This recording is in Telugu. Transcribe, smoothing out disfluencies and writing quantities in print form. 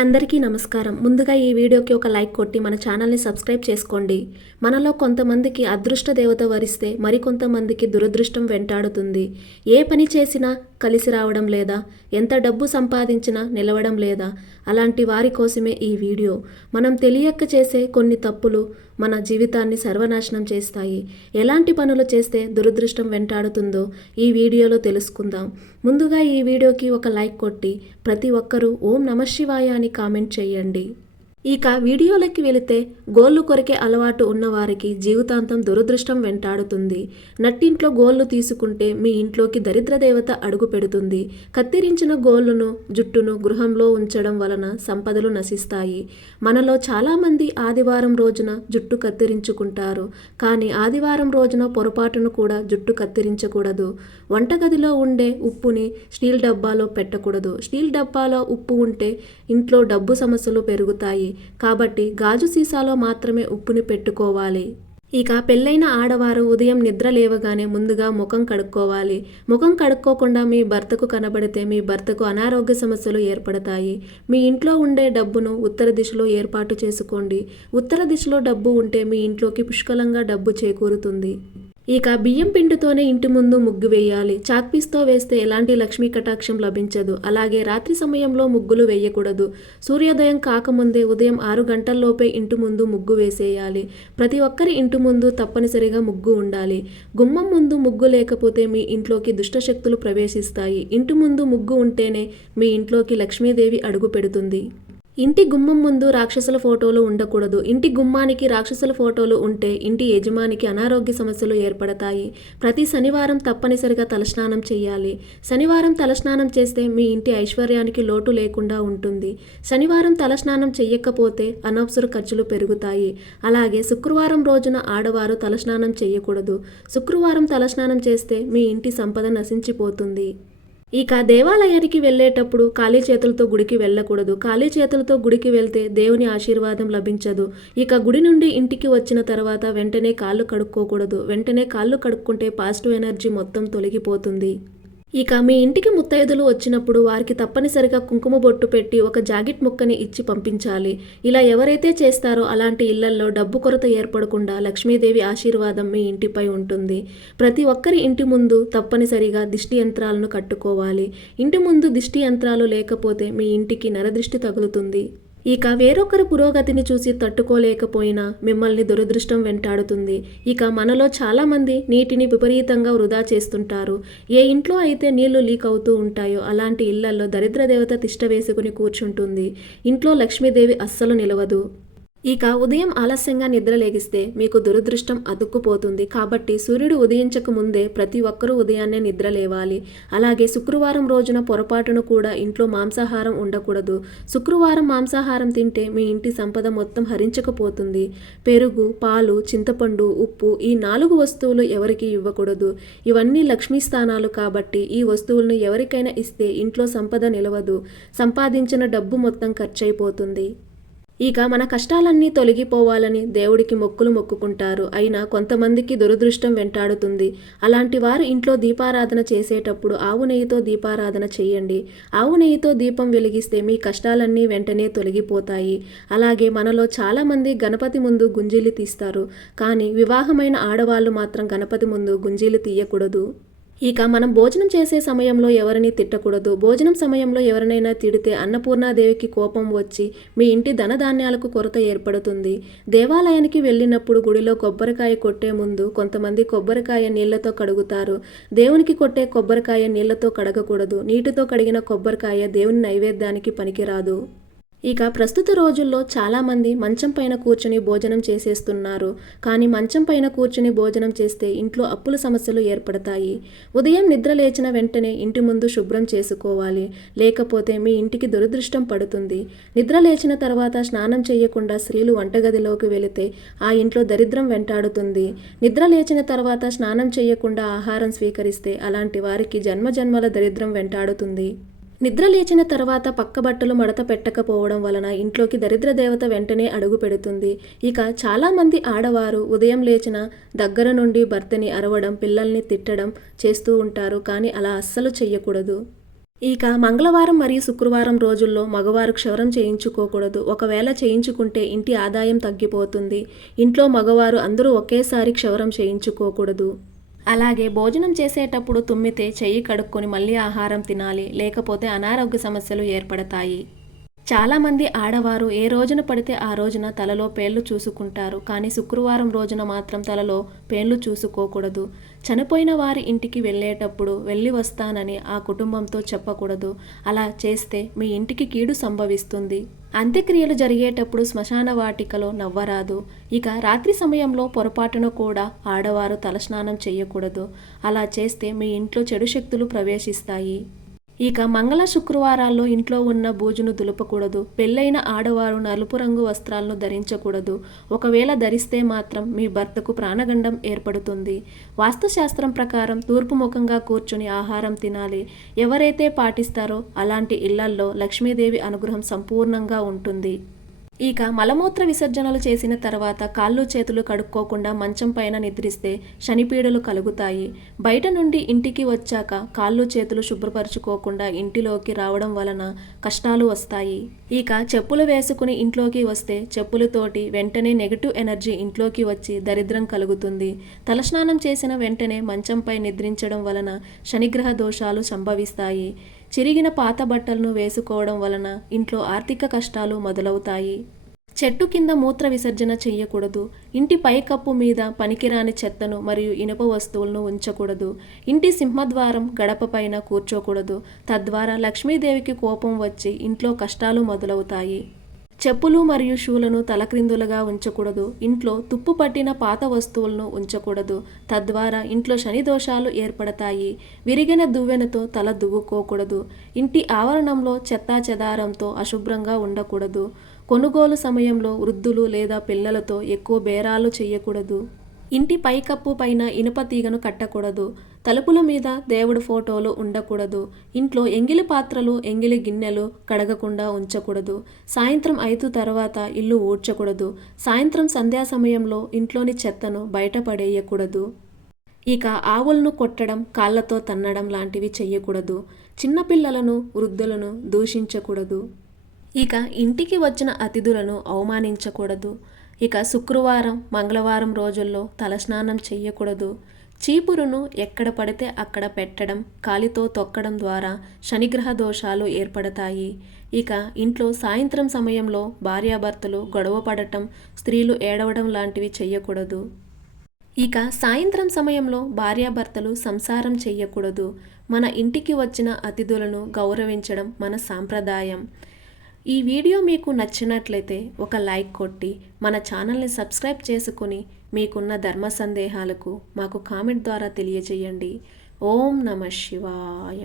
అందరికీ నమస్కారం. ముందుగా ఈ వీడియోకి ఒక లైక్ కొట్టి మన ఛానల్ని సబ్స్క్రైబ్ చేసుకోండి. మనలో కొంతమందికి అదృష్ట దేవత వరిస్తే మరికొంతమందికి దురదృష్టం వెంటాడుతుంది. ఏ పని చేసినా కలిసి రావడం లేదా, ఎంత డబ్బు సంపాదించినా నిలవడం లేదా, అలాంటి వారి కోసమే ఈ వీడియో. మనం తెలియక చేసే కొన్ని తప్పులు మన జీవితాన్ని సర్వనాశనం చేస్తాయి. ఎలాంటి పనులు చేస్తే దురదృష్టం వెంటాడుతుందో ఈ వీడియోలో తెలుసుకుందాం. ముందుగా ఈ వీడియోకి ఒక లైక్ కొట్టి ప్రతి ఒక్కరూ ఓం నమః శివాయ అని కామెంట్ చేయండి. ఇక వీడియోలోకి వెళితే గోళ్లు కొరికే అలవాటు ఉన్నవారికి జీవితాంతం దురదృష్టం వెంటాడుతుంది. నట్టింట్లో గోళ్లు తీసుకుంటే మీ ఇంట్లోకి దరిద్ర దేవత అడుగు పెడుతుంది. కత్తిరించిన గోళ్లను జుట్టును గృహంలో ఉంచడం వలన సంపదలు నశిస్తాయి. మనలో చాలామంది ఆదివారం రోజున జుట్టు కత్తిరించుకుంటారు. కానీ ఆదివారం రోజున పొరపాటును కూడా జుట్టు కత్తిరించకూడదు. వంటగదిలో ఉండే ఉప్పుని స్టీల్ డబ్బాలో పెట్టకూడదు. స్టీల్ డబ్బాలో ఉప్పు ఉంటే ఇంట్లో డబ్బు సమస్యలు పెరుగుతాయి. కాబట్టి గాజు సీసాలో మాత్రమే ఉప్పుని పెట్టుకోవాలి. ఇక పెళ్ళైన ఆడవారు ఉదయం నిద్ర లేవగానే ముందుగా ముఖం కడుక్కోవాలి. ముఖం కడుక్కోకుండా మీ భర్తకు కనబడితే మీ భర్తకు అనారోగ్య సమస్యలు ఏర్పడతాయి. మీ ఇంట్లో ఉండే డబ్బును ఉత్తర దిశలో ఏర్పాటు చేసుకోండి. ఉత్తర దిశలో డబ్బు ఉంటే మీ ఇంట్లోకి పుష్కలంగా డబ్బు చేకూరుతుంది. ఇక బియ్యం పిండితోనే ఇంటి ముందు ముగ్గు వేయాలి. చాక్పీస్తో వేస్తే ఎలాంటి లక్ష్మీ కటాక్షం లభించదు. అలాగే రాత్రి సమయంలో ముగ్గులు వేయకూడదు. సూర్యోదయం కాకముందే ఉదయం 6 గంటల్లోపే ఇంటి ముందు ముగ్గు వేసేయాలి. ప్రతి ఒక్కరి ఇంటి ముందు తప్పనిసరిగా ముగ్గు ఉండాలి. గుమ్మం ముందు ముగ్గు లేకపోతే మీ ఇంట్లోకి దుష్టశక్తులు ప్రవేశిస్తాయి. ఇంటి ముందు ముగ్గు ఉంటేనే మీ ఇంట్లోకి లక్ష్మీదేవి అడుగు పెడుతుంది. ఇంటి గుమ్మం ముందు రాక్షసుల ఫోటోలు ఉండకూడదు. ఇంటి గుమ్మానికి రాక్షసుల ఫోటోలు ఉంటే ఇంటి యజమానికి అనారోగ్య సమస్యలు ఏర్పడతాయి. ప్రతి శనివారం తప్పనిసరిగా తలస్నానం చేయాలి. శనివారం తలస్నానం చేస్తే మీ ఇంటి ఐశ్వర్యానికి లోటు లేకుండా ఉంటుంది. శనివారం తలస్నానం చెయ్యకపోతే అనవసర ఖర్చులు పెరుగుతాయి. అలాగే శుక్రవారం రోజున ఆడవారు తలస్నానం చేయకూడదు. శుక్రవారం తలస్నానం చేస్తే మీ ఇంటి సంపద నశించిపోతుంది. ఇక దేవాలయానికి వెళ్ళేటప్పుడు ఖాళీ చేతులతో గుడికి వెళ్ళకూడదు. ఖాళీ చేతులతో గుడికి వెళ్తే దేవుని ఆశీర్వాదం లభించదు. ఇక గుడి నుండి ఇంటికి వచ్చిన తర్వాత వెంటనే కాళ్ళు కడుక్కోకూడదు. వెంటనే కాళ్ళు కడుక్కుంటే పాజిటివ్ ఎనర్జీ మొత్తం తొలగిపోతుంది. ఇక మీ ఇంటికి ముత్తైదులు వచ్చినప్పుడు వారికి తప్పనిసరిగా కుంకుమ బొట్టు పెట్టి ఒక జాకెట్ ముక్కని ఇచ్చి పంపించాలి. ఇలా ఎవరైతే చేస్తారో అలాంటి ఇళ్లల్లో డబ్బు కొరత ఏర్పడకుండా లక్ష్మీదేవి ఆశీర్వాదం మీ ఇంటిపై ఉంటుంది. ప్రతి ఒక్కరి ఇంటి ముందు తప్పనిసరిగా దిష్టి యంత్రాలను కట్టుకోవాలి. ఇంటి ముందు దిష్టి యంత్రాలు లేకపోతే మీ ఇంటికి నరదృష్టి తగులుతుంది. ఇక వేరొకరి పురోగతిని చూసి తట్టుకోలేకపోయినా మిమ్మల్ని దురదృష్టం వెంటాడుతుంది. ఇక మనలో చాలామంది నీటిని విపరీతంగా వృధా చేస్తుంటారు. ఏ ఇంట్లో అయితే నీళ్లు లీక్ అవుతూ ఉంటాయో అలాంటి ఇళ్లలో దరిద్ర దేవత తిష్ట వేసుకుని కూర్చుంటుంది. ఇంట్లో లక్ష్మీదేవి అస్సలు నిలవదు. ఇక ఉదయం ఆలస్యంగా నిద్ర లేగిస్తే మీకు దురదృష్టం అతుక్కుపోతుంది. కాబట్టి సూర్యుడు ఉదయించక ముందే ప్రతి ఒక్కరూ ఉదయాన్నే నిద్ర లేవాలి. అలాగే శుక్రవారం రోజున పొరపాటును కూడా ఇంట్లో మాంసాహారం ఉండకూడదు. శుక్రవారం మాంసాహారం తింటే మీ ఇంటి సంపద మొత్తం హరించకపోతుంది. పెరుగు, పాలు, చింతపండు, ఉప్పు ఈ 4 వస్తువులు ఎవరికి ఇవ్వకూడదు. ఇవన్నీ లక్ష్మీ స్థానాలు కాబట్టి ఈ వస్తువులను ఎవరికైనా ఇస్తే ఇంట్లో సంపద నిలవదు. సంపాదించిన డబ్బు మొత్తం ఖర్చయిపోతుంది. ఇక మన కష్టాలన్నీ తొలగిపోవాలని దేవుడికి మొక్కులు మొక్కుకుంటారు. అయినా కొంతమందికి దురదృష్టం వెంటాడుతుంది. అలాంటి వారు ఇంట్లో దీపారాధన చేసేటప్పుడు ఆవు నెయ్యితో దీపారాధన చేయండి. ఆవు నెయ్యితో దీపం వెలిగిస్తే మీ కష్టాలన్నీ వెంటనే తొలగిపోతాయి. అలాగే మనలో చాలామంది గణపతి ముందు గుంజీలు తీస్తారు. కానీ వివాహమైన ఆడవాళ్ళు మాత్రం గణపతి ముందు గుంజీలు తీయకూడదు. ఇక మనం భోజనం చేసే సమయంలో ఎవరిని తిట్టకూడదు. భోజనం సమయంలో ఎవరినైనా తిడితే అన్నపూర్ణాదేవికి కోపం వచ్చి మీ ఇంటి ధనధాన్యాలకు కొరత ఏర్పడుతుంది. దేవాలయానికి వెళ్ళినప్పుడు గుడిలో కొబ్బరికాయ కొట్టే ముందు కొంతమంది కొబ్బరికాయ నీళ్లతో కడుగుతారు. దేవునికి కొట్టే కొబ్బరికాయ నీళ్లతో కడగకూడదు. నీటితో కడిగిన కొబ్బరికాయ దేవుని నైవేద్యానికి పనికిరాదు. ఇక ప్రస్తుత రోజుల్లో చాలామంది మంచం పైన కూర్చుని భోజనం చేసేస్తున్నారు. కానీ మంచం పైన కూర్చుని భోజనం చేస్తే ఇంట్లో అప్పుల సమస్యలు ఏర్పడతాయి. ఉదయం నిద్ర లేచిన వెంటనే ఇంటి ముందు శుభ్రం చేసుకోవాలి. లేకపోతే మీ ఇంటికి దురదృష్టం పడుతుంది. నిద్ర లేచిన తర్వాత స్నానం చేయకుండా స్త్రీలు వంటగదిలోకి వెళితే ఆ ఇంట్లో దరిద్రం వెంటాడుతుంది. నిద్ర లేచిన తర్వాత స్నానం చేయకుండా ఆహారం స్వీకరిస్తే అలాంటి వారికి జన్మజన్మల దరిద్రం వెంటాడుతుంది. నిద్ర లేచిన తర్వాత పక్క బట్టలు మడత పెట్టకపోవడం వలన ఇంట్లోకి దరిద్ర దేవత వెంటనే అడుగు పెడుతుంది. ఇక చాలామంది ఆడవారు ఉదయం లేచిన దగ్గర నుండి భర్తని అరవడం, పిల్లల్ని తిట్టడం చేస్తూ ఉంటారు. కానీ అలా అస్సలు చెయ్యకూడదు. ఇక మంగళవారం మరియు శుక్రవారం రోజుల్లో మగవారు క్షవరం చేయించుకోకూడదు. ఒకవేళ చేయించుకుంటే ఇంటి ఆదాయం తగ్గిపోతుంది. ఇంట్లో మగవారు అందరూ ఒకేసారి క్షవరం చేయించుకోకూడదు. అలాగే భోజనం చేసేటప్పుడు తుమ్మితే చెయ్యి కడుక్కొని మళ్ళీ ఆహారం తినాలి, లేకపోతే అనారోగ్య సమస్యలు ఏర్పడతాయి. చాలామంది ఆడవారు ఏ రోజున పడితే ఆ రోజున తలలో పేర్లు చూసుకుంటారు. కానీ శుక్రవారం రోజున మాత్రం తలలో పేర్లు చూసుకోకూడదు. చనిపోయిన వారి ఇంటికి వెళ్ళేటప్పుడు వెళ్ళి వస్తానని ఆ కుటుంబంతో చెప్పకూడదు. అలా చేస్తే మీ ఇంటికి కీడు సంభవిస్తుంది. అంత్యక్రియలు జరిగేటప్పుడు శ్మశాన వాటికలో నవ్వరాదు. ఇక రాత్రి సమయంలో పొరపాటున కూడా ఆడవారు తలస్నానం చేయకూడదు. అలా చేస్తే మీ ఇంట్లో చెడు శక్తులు ప్రవేశిస్తాయి. ఇక మంగళ శుక్రవారాల్లో ఇంట్లో ఉన్న బూజును దులపకూడదు. పెళ్ళైన ఆడవారు నలుపు రంగు వస్త్రాలను ధరించకూడదు. ఒకవేళ ధరిస్తే మాత్రం మీ భర్తకు ప్రాణగండం ఏర్పడుతుంది. వాస్తుశాస్త్రం ప్రకారం తూర్పు ముఖంగా కూర్చుని ఆహారం తినాలి. ఎవరైతే పాటిస్తారో అలాంటి ఇళ్లల్లో లక్ష్మీదేవి అనుగ్రహం సంపూర్ణంగా ఉంటుంది. ఇక మలమూత్ర విసర్జనలు చేసిన తర్వాత కాళ్ళు చేతులు కడుక్కోకుండా మంచం పైన నిద్రిస్తే శనిపీడలు కలుగుతాయి. బయట నుండి ఇంటికి వచ్చాక కాళ్ళు చేతులు శుభ్రపరచుకోకుండా ఇంటిలోకి రావడం వలన కష్టాలు వస్తాయి. ఇక చెప్పులు వేసుకుని ఇంట్లోకి వస్తే చెప్పులతోటి వెంటనే నెగటివ్ ఎనర్జీ ఇంట్లోకి వచ్చి దరిద్రం కలుగుతుంది. తలస్నానం చేసిన వెంటనే మంచంపై నిద్రించడం వలన శనిగ్రహ దోషాలు సంభవిస్తాయి. చిరిగిన పాత బట్టలను వేసుకోవడం వలన ఇంట్లో ఆర్థిక కష్టాలు మొదలవుతాయి. చెట్టు కింద మూత్ర విసర్జన చెయ్యకూడదు. ఇంటి పైకప్పు మీద పనికిరాని చెత్తను మరియు ఇనుప వస్తువులను ఉంచకూడదు. ఇంటి సింహద్వారం గడప పైన కూర్చోకూడదు. తద్వారా లక్ష్మీదేవికి కోపం వచ్చి ఇంట్లో కష్టాలు మొదలవుతాయి. చెప్పులు మరియు షూలను తలక్రిందులుగా ఉంచకూడదు. ఇంట్లో తుప్పు పట్టిన పాత వస్తువులను ఉంచకూడదు. తద్వారా ఇంట్లో శని దోషాలు ఏర్పడతాయి. విరిగిన దువ్వెనతో తల దువ్వుకోకూడదు. ఇంటి ఆవరణంలో చెత్తా చెదారంతో అశుభ్రంగా ఉండకూడదు. కొనుగోలు సమయంలో వృద్ధులు లేదా పిల్లలతో ఎక్కువ బేరాలు చేయకూడదు. ఇంటి పైకప్పు పైన ఇనుప తీగను కట్టకూడదు. తలుపుల మీద దేవుడి ఫోటోలు ఉండకూడదు. ఇంట్లో ఎంగిలి పాత్రలు, ఎంగిలి గిన్నెలు కడగకుండా ఉంచకూడదు. సాయంత్రం 5 తర్వాత ఇల్లు ఊడ్చకూడదు. సాయంత్రం సంధ్యా సమయంలో ఇంట్లోని చెత్తను బయట పడేయకూడదు. ఇక ఆవులను కొట్టడం, కాళ్ళతో తన్నడం లాంటివి చెయ్యకూడదు. చిన్నపిల్లలను, వృద్ధులను దూషించకూడదు. ఇక ఇంటికి వచ్చిన అతిథులను అవమానించకూడదు. ఇక శుక్రవారం, మంగళవారం రోజుల్లో తలస్నానం చెయ్యకూడదు. చీపురును ఎక్కడ పడితే అక్కడ పెట్టడం, కాలితో తొక్కడం ద్వారా శనిగ్రహ దోషాలు ఏర్పడతాయి. ఇక ఇంట్లో సాయంత్రం సమయంలో భార్యాభర్తలు గొడవ పడటం, స్త్రీలు ఏడవడం లాంటివి చెయ్యకూడదు. ఇక సాయంత్రం సమయంలో భార్యాభర్తలు సంసారం చెయ్యకూడదు. మన ఇంటికి వచ్చిన అతిథులను గౌరవించడం మన సాంప్రదాయం. ఈ వీడియో మీకు నచ్చినట్లయితే ఒక లైక్ కొట్టి మన ఛానల్ని సబ్స్క్రైబ్ చేసుకుని మీకున్న ధర్మ సందేహాలకు మాకు కామెంట్ ద్వారా తెలియజేయండి. ఓం నమః శివాయ.